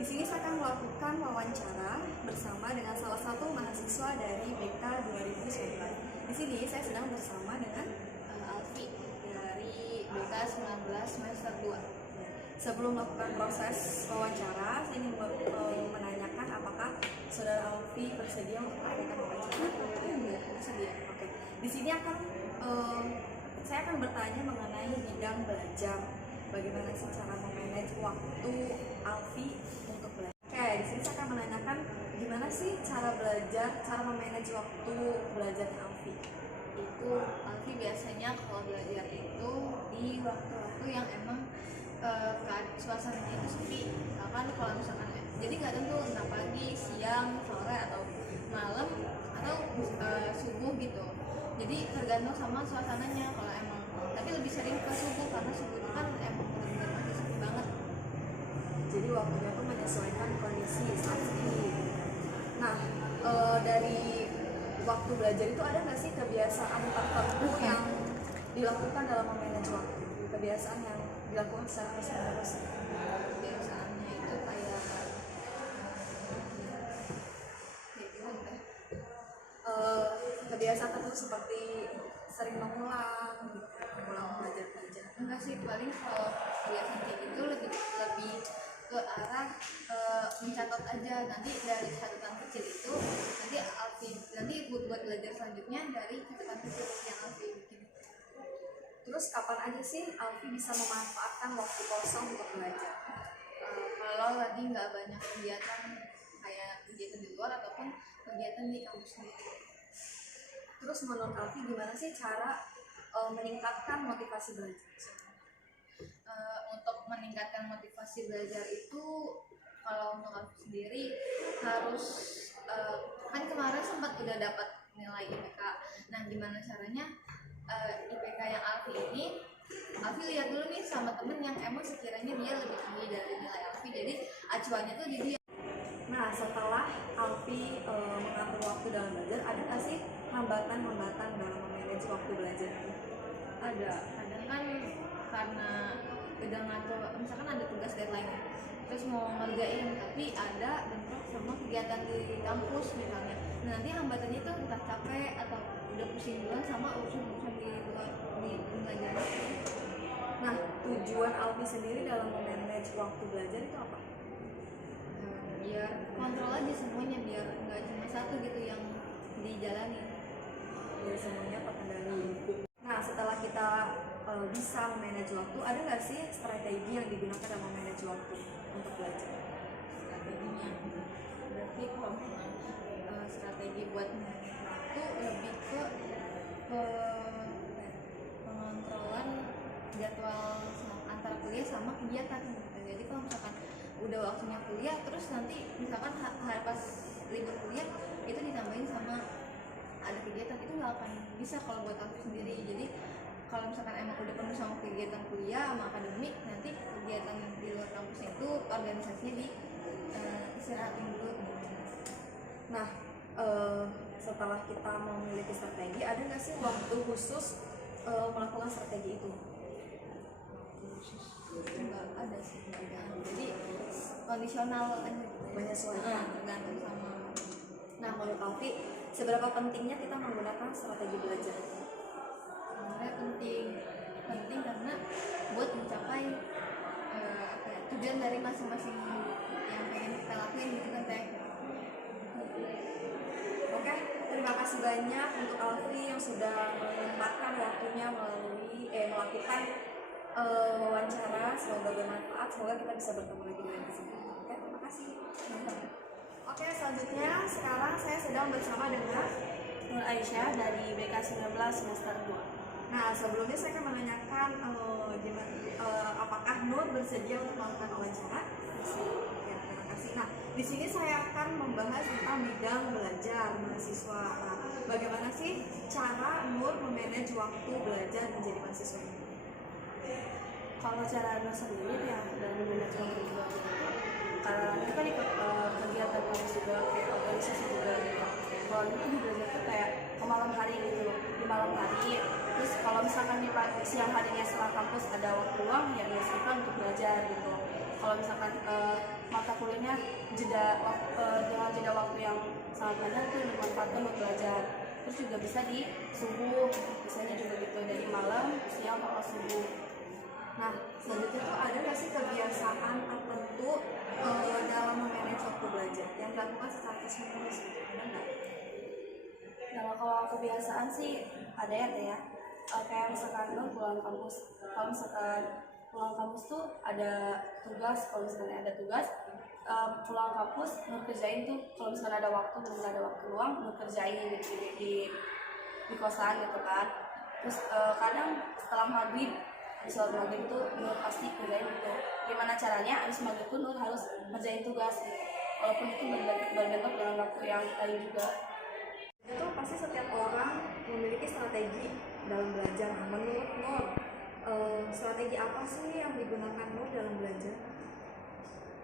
Di sini saya akan melakukan wawancara bersama dengan salah satu mahasiswa dari BK 2019. Di sini saya sedang bersama dengan Alfi dari BK 19 semester 2. Sebelum melakukan proses wawancara, saya ingin menanyakan apakah saudara Alfi bersedia untuk melakukan wawancara? Bersedia. Oke. Di sini saya akan bertanya mengenai bidang belajar. Bagaimana sih cara memanage waktu Alfi untuk belajar? Oke, di sini saya akan menanyakan gimana sih cara belajar, cara memanage waktu belajarnya Alfi? Itu Alfi biasanya kalau belajar itu di waktu-waktu yang emang suasananya itu sepi. Misalkan jadi nggak tentu entah pagi, siang, sore atau malam atau subuh gitu. Jadi tergantung sama suasananya kalau emang. Tapi lebih sering ke subuh karena subuh itu kan emang benar-benar masih sepi banget. Jadi waktunya tuh menyesuaikan kondisi saat ini. Nah, dari waktu belajar itu ada nggak sih kebiasaan tertentu yang dilakukan dalam memanage waktu? Kebiasaan yang dilakukan secara terus-menerus. Kebiasaannya itu kayak gimana? Kebiasaan tertentu seperti sering mengulang belajar. Enggak sih, paling kalau kebiasaan kayak gitu lebih ke arah mencatat aja. Nanti dari catatan kecil itu nanti buat belajar selanjutnya dari catatan kecil yang Alfi bikin. Terus kapan aja sih Alfi bisa memanfaatkan waktu kosong untuk belajar? Kalau lagi nggak banyak kegiatan kayak kegiatan di luar ataupun kegiatan di kampus sendiri. Terus menurut Alfi gimana sih cara meningkatkan motivasi belajar? Untuk meningkatkan motivasi belajar itu, kalau untuk aku sendiri harus kan kemarin sempat udah dapat nilai IPK. Nah, gimana caranya IPK yang Alfi lihat dulu nih sama temen yang emang sekiranya dia lebih tinggi dari nilai Alfi, jadi acuannya tuh jadi. Nah, setelah Alfi mengatur waktu dalam belajar, ada nggak sih hambatan-hambatan dalam memanage waktu belajar? Ada, kadang kan karena udah ngatur, misalkan ada tugas deadline terus mau ngerjain tapi ada bentrok sama kegiatan di kampus misalnya. Nah, nanti hambatannya tuh entah capek atau udah pusing duluan sama urusan di belajar. Nah, tujuan Alfi sendiri dalam memanage waktu belajar itu apa? Biar kontrol aja semuanya, biar nggak cuma satu gitu yang dijalani. Biar semuanya terkendali. Nah, setelah kita bisa memanage waktu, ada nggak sih strategi yang digunakan dalam memanage waktu untuk belajar? Strateginya berarti kalau memang strategi buat manage waktu lebih ke pengontrolan jadwal antara kuliah sama kegiatan gitu. Jadi kalau misalkan udah waktunya kuliah terus nanti misalkan hari pas libur kuliah itu ditambahin sama ada kegiatan, itu nggak akan bisa kalau buat aku sendiri. Jadi kalau misalkan emang udah penuh sama kegiatan kuliah sama akademik, nanti kegiatan di luar kampus itu organisasinya di istirahatin dulu. Nah, setelah kita memiliki strategi, ada nggak sih waktu khusus melakukan strategi itu? Nggak ada sih, jadi kondisional aja, Menyesuaikan. tergantung sama. Nah, menurut Alfi, seberapa pentingnya kita menggunakan strategi belajar? Sebenarnya penting karena buat mencapai tujuan dari masing-masing yang pengen kita lakuin gitu kan Teh. Oke, terima kasih banyak untuk Alfi yang sudah menyempatkan waktunya melakukan wawancara. Semoga bermanfaat, semoga kita bisa bertemu lagi dengan kesempatan. Oke, terima kasih. Oke, selanjutnya sekarang saya sedang bersama dengan Nur Aisyah dari BK 19 semester 2. Nah, sebelumnya saya akan menanyakan apakah Nur bersedia untuk melakukan wawancara? Ya, terima kasih. Nah, di sini saya akan membahas tentang bidang belajar mahasiswa. Nah, bagaimana sih cara Nur memanage waktu belajar menjadi mahasiswa ini? Kalau cara Nur sendiri ya dalam manajemen belajar itu karena itu kan ikut kegiatan kampus juga, kayak organisasi juga gitu. Kalau itu di belajar tuh kayak ke malam hari gitu, di malam hari. Terus kalau misalkan di siang harinya setelah kampus ada waktu luang ya biasanya untuk belajar gitu. Kalau kalau misalkan mata kuliahnya dengan jeda waktu yang sangat panjang itu dimanfaatkan buat belajar. Terus juga bisa di subuh, biasanya juga gitu dari malam, siang, atau subuh. Nah, selanjutnya tuh ada nggak sih kebiasaan tertentu dalam memanage waktu belajar yang dilakukan secara terus-menerus gitu? Ada nggak? Nah, kalau kebiasaan sih ada ya Teh ya. Kayak misalkan lo pulang kampus, kalau misalkan pulang kampus tuh ada tugas, kalau misalkan ada tugas pulang kampus ngerjain tuh, kalau misalkan ada waktu benar ada waktu luang ngerjain gitu di kosan gitu kan. Terus kadang setelah maghrib, di sholat maghrib tuh Nur pasti kerjain gitu. Gimana caranya abis maghrib tuh Nur harus ngerjain tugas gitu. Walaupun itu berbentuk dalam waktu yang lain juga. Itu pasti setiap orang memiliki strategi dalam belajar. Nah, menurut Nur, strategi apa sih yang digunakan Nur dalam belajar?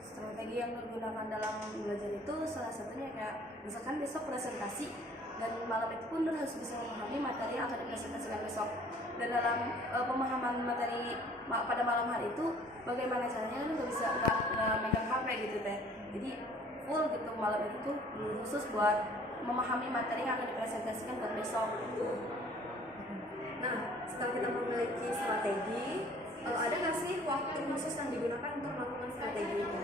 Strategi yang digunakan dalam belajar itu salah satunya kayak misalkan besok presentasi, dan malam itu pun Nur harus bisa memahami materi yang akan dipresentasikan besok. Dan dalam pemahaman materi pada malam hari itu bagaimana caranya Nur nggak bisa nggak megang HP gitu Teh. Jadi full gitu malam itu tuh khusus buat memahami materi yang akan dipresentasikan buat besok. Nah, setelah kita memiliki strategi, ada nggak sih waktu khusus yang digunakan untuk melakukan strategi itu?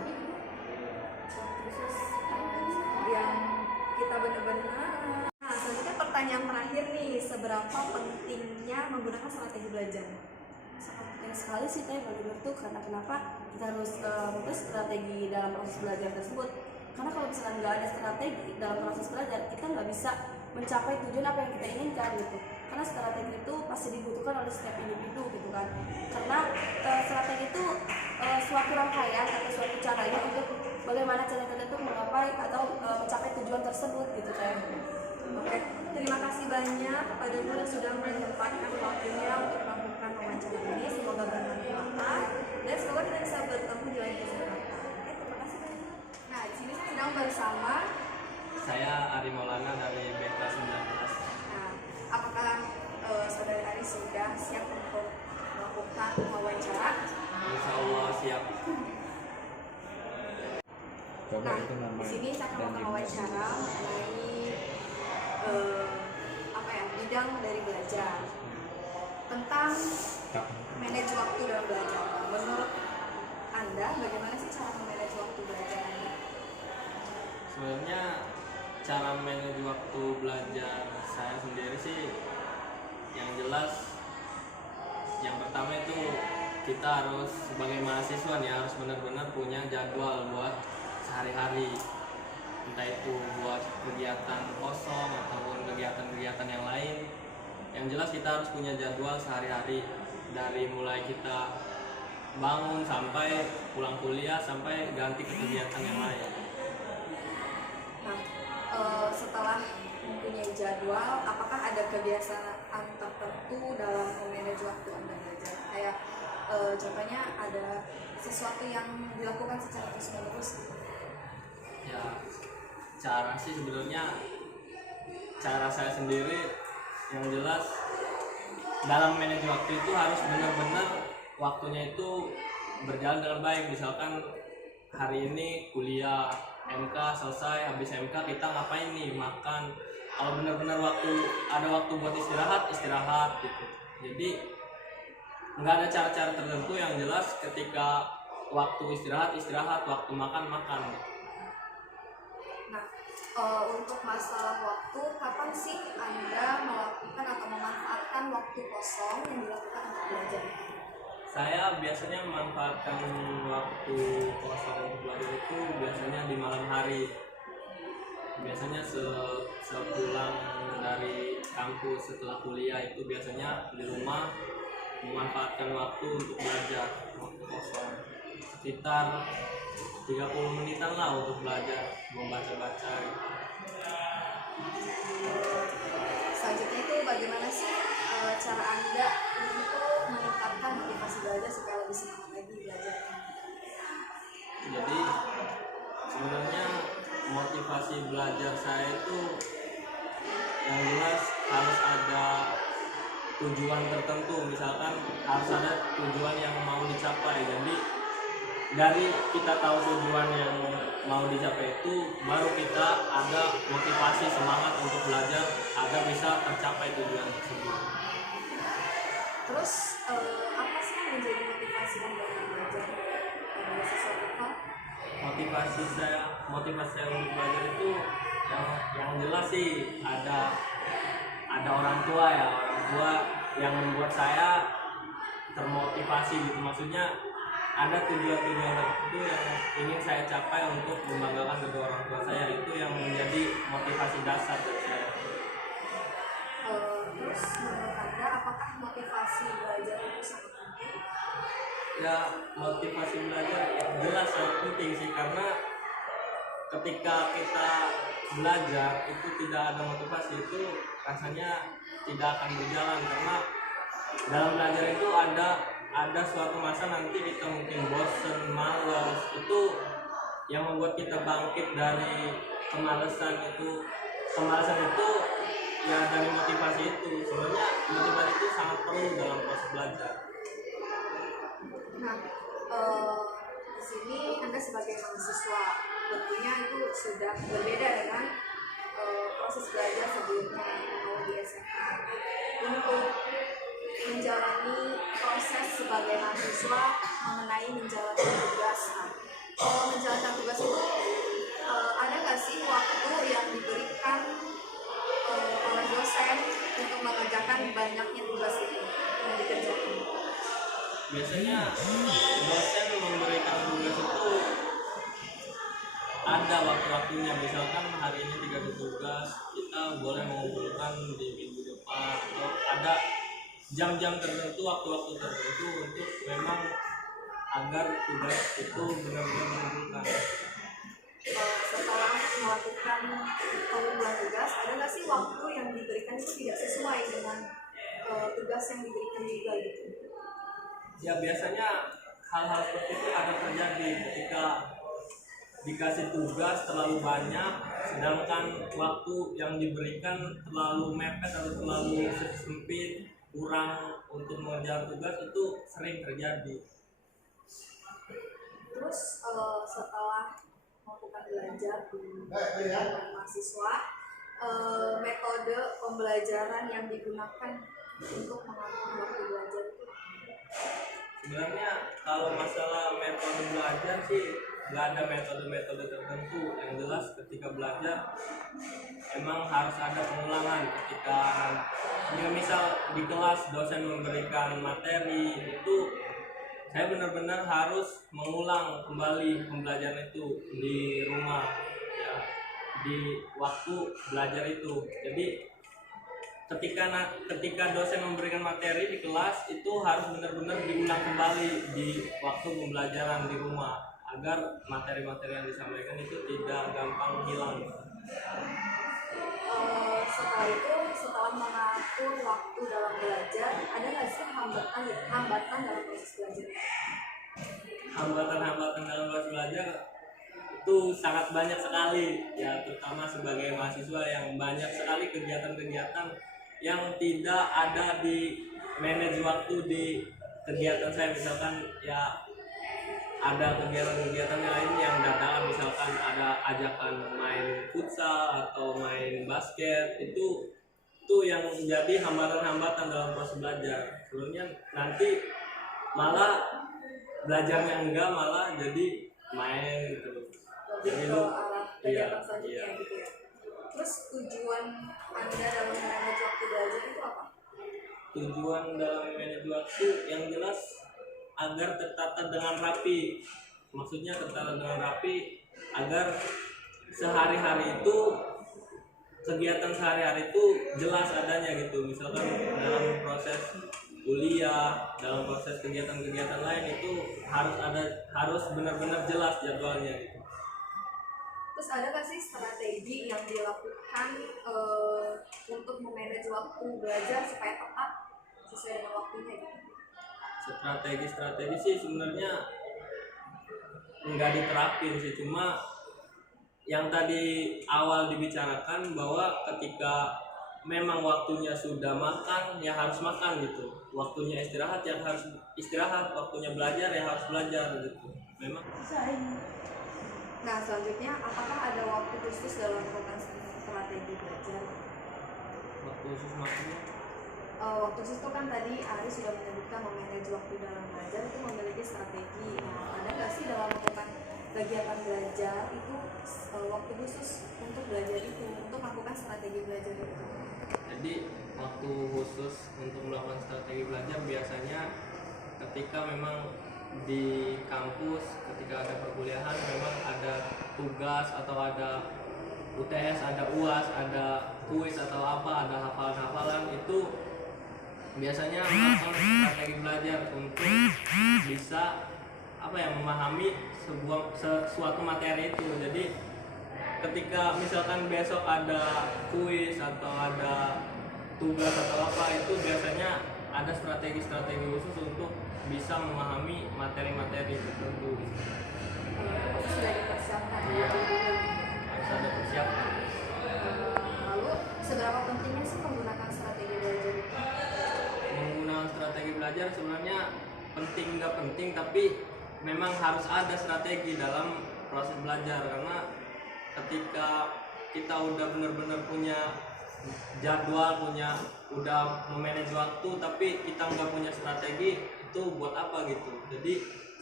Waktu khusus yang kita benar-benar. Nah, selanjutnya pertanyaan terakhir nih, seberapa pentingnya menggunakan strategi belajar? Sangat penting sekali sih Teh bagi Nur tuh, karena kenapa kita harus membuat strategi dalam proses belajar tersebut. Karena kalau misalkan nggak ada strategi dalam proses belajar, kita nggak bisa mencapai tujuan apa yang kita inginkan gitu. Karena strategi itu pasti dibutuhkan oleh setiap individu gitu kan. Karena strategi itu suatu rangkaian atau suatu caranya untuk bagaimana cara kita tuh menggapai atau mencapai tujuan tersebut gitu Teh. Oke, terima kasih banyak kepada Nur yang sudah menyempatkan waktunya untuk melakukan wawancara ini. Semoga bermanfaat dan semoga kita bisa bertemu di lain kesempatan. Oke, terima kasih banyak. Nah, di sini saya sedang bersama. Saya Ari Maulana dari Beta 19. Nah, apakah saudara Ari sudah siap untuk melakukan wawancara? Insya Allah siap. Nah, di sini saya akan melakukan wawancara mengenai bidang dari belajar tentang manage waktu dalam belajar. Menurut Anda, bagaimana sih cara memanage waktu belajar Anda? Sebenarnya cara manage waktu belajar saya sendiri sih, yang jelas yang pertama itu kita harus sebagai mahasiswa nih harus benar-benar punya jadwal buat sehari-hari, entah itu buat kegiatan kosong ataupun kegiatan-kegiatan yang lain. Yang jelas kita harus punya jadwal sehari-hari, dari mulai kita bangun sampai pulang kuliah sampai ganti ke kegiatan yang lain. Nah, setelah mempunyai jadwal, apakah ada kebiasaan tertentu dalam memanage waktu Anda belajar? Kayak contohnya ada sesuatu yang dilakukan secara terus-menerus. Ya, cara sih sebenarnya cara saya sendiri yang jelas dalam manajemen waktu itu harus benar-benar waktunya itu berjalan dengan baik. Misalkan hari ini kuliah MK selesai, habis MK kita ngapain nih, makan. Kalau benar-benar ada waktu buat istirahat gitu. Jadi nggak ada cara-cara tertentu, yang jelas ketika waktu istirahat, waktu makan gitu. Nah, untuk masalah waktu, kapan sih Anda melakukan atau memanfaatkan waktu kosong yang dilakukan untuk belajar? Saya biasanya memanfaatkan waktu kosong untuk belajar itu biasanya di malam hari. Biasanya sepulang dari kampus setelah kuliah itu biasanya di rumah memanfaatkan waktu untuk belajar, waktu kosong sekitar 30 menitan lah untuk belajar, membaca-baca gitu. Selanjutnya itu bagaimana sih cara Anda untuk meningkatkan motivasi belajar supaya lebih semangat lagi belajar? Jadi sebenarnya motivasi belajar saya itu yang jelas harus ada tujuan tertentu. Misalkan harus ada tujuan yang mau dicapai. Jadi dari kita tahu tujuan yang mau dicapai itu baru kita ada motivasi semangat untuk belajar agar bisa tercapai tujuan tersebut. Terus apa sih yang menjadi motivasi dalam belajar? Ada sesuatu hal? Motivasi saya untuk belajar itu yang jelas sih ada orang tua yang membuat saya termotivasi gitu, maksudnya ada tujuan-tujuan tertentu yang ingin saya capai untuk membanggakan kedua orang tua saya, itu yang menjadi motivasi dasar dari saya. Terus menurut Anda apakah motivasi belajar itu sangat penting? Ya, motivasi belajar jelas sangat penting sih, karena ketika kita belajar itu tidak ada motivasi itu rasanya tidak akan berjalan, karena dalam belajar itu ada suatu masa nanti kita mungkin bosen, malas, itu yang membuat kita bangkit dari kemalasan itu ya dari motivasi itu. Sebenarnya motivasi itu sangat perlu dalam proses belajar. Nah, di sini Anda sebagai mahasiswa tentunya itu sudah berbeda dengan proses belajar sebelumnya atau di SMA. Untuk menjalani proses sebagai mahasiswa mengenai menjalankan tugas. Nah, kalau menjalankan tugas itu ada nggak sih waktu yang diberikan oleh dosen untuk mengerjakan banyaknya tugas itu yang dikerjakan? Biasanya dosen memberikan tugas itu ada waktu-waktunya, misalkan hari ini 3 tugas, kita boleh mengumpulkan di minggu depan, atau ada jam-jam tertentu, waktu-waktu tertentu untuk memang agar tugas itu benar-benar mengumpulkan. Setelah melakukan pengumpulan tugas, ada nggak sih waktu yang diberikan itu tidak sesuai dengan tugas yang diberikan juga gitu? Ya, biasanya hal-hal seperti itu ada terjadi ketika dikasih tugas terlalu banyak, sedangkan waktu yang diberikan terlalu mepet atau terlalu sempit, kurang untuk mengerjakan tugas, itu sering terjadi. Terus setelah melakukan belajar di mahasiswa, metode pembelajaran yang digunakan untuk mengatur waktu belajar itu? Sebenarnya kalau masalah metode belajar sih nggak ada metode-metode tertentu. Yang jelas ketika belajar emang harus ada pengulangan. Ketika ya misal di kelas dosen memberikan materi, itu saya benar-benar harus mengulang kembali pembelajaran itu di rumah, ya, di waktu belajar itu. Jadi ketika dosen memberikan materi di kelas, itu harus benar-benar diulang kembali di waktu pembelajaran di rumah agar materi-materi yang disampaikan itu tidak gampang hilang. Setelah mengatur waktu dalam belajar, ada nggak sih hambatan dalam proses belajar? Hambatan dalam proses belajar itu sangat banyak sekali, ya, terutama sebagai mahasiswa yang banyak sekali kegiatan-kegiatan yang tidak ada di manage waktu di kegiatan saya. Misalkan ya ada kegiatan-kegiatan lain yang dadakan, misalkan ada ajakan main futsal atau main basket, itu yang menjadi hambatan-hambatan dalam proses belajar. Sebenarnya nanti malah belajarnya enggak, malah jadi main gitu. Jadi lu kegiatan selanjutnya gitu ya. Terus tujuan Anda dalam manage waktu belajar itu apa? Tujuan dalam manage waktu yang jelas agar tertata dengan rapi. Maksudnya tertata dengan rapi agar sehari-hari itu, kegiatan sehari-hari itu jelas adanya gitu. Misalkan dalam proses kuliah, dalam proses kegiatan-kegiatan lain itu harus benar-benar jelas jadwalnya gitu. Terus ada nggak sih strategi yang dilakukan untuk memanage waktu belajar supaya tepat sesuai dengan waktunya gitu? Strategi sih sebenarnya nggak diterapin sih, cuma yang tadi awal dibicarakan bahwa ketika memang waktunya sudah makan ya harus makan gitu, waktunya istirahat ya harus istirahat, waktunya belajar ya harus belajar gitu. memang Nah, selanjutnya apakah ada waktu khusus dalam melakukan strategi belajar? waktu khusus maksudnya. Waktu khusus itu kan tadi Ari sudah menyebutkan memanage waktu dalam belajar itu memiliki strategi. Nah, ada nggak sih dalam melakukan kegiatan belajar itu waktu khusus untuk belajar itu, untuk melakukan strategi belajar itu? Jadi waktu khusus untuk melakukan strategi belajar biasanya ketika memang di kampus, ketika ada perkuliahan memang ada tugas atau ada UTS, ada UAS, ada kuis atau apa, ada hafalan-hafalan, itu biasanya melakukan strategi belajar untuk bisa memahami suatu materi itu. Jadi ketika misalkan besok ada kuis atau ada tugas atau apa, itu biasanya ada strategi-strategi khusus untuk bisa memahami materi-materi tertentu. Itu sudah dipersiapkan. Iya, harus ada persiapan. Lalu seberapa pentingnya sih menggunakan strategi belajar itu? Menggunakan strategi belajar sebenarnya penting nggak penting, tapi memang harus ada strategi dalam proses belajar, karena ketika kita udah benar-benar punya jadwal, udah memanage waktu, tapi kita nggak punya strategi, itu buat apa gitu. Jadi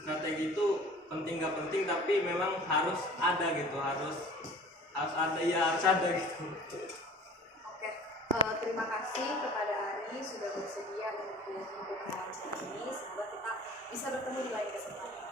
strategi itu penting nggak penting, tapi memang harus ada gitu, harus ada gitu. Oke, terima kasih kepada Ari sudah bersedia untuk melakukan wawancara ini. Semoga kita bisa bertemu di lain kesempatan.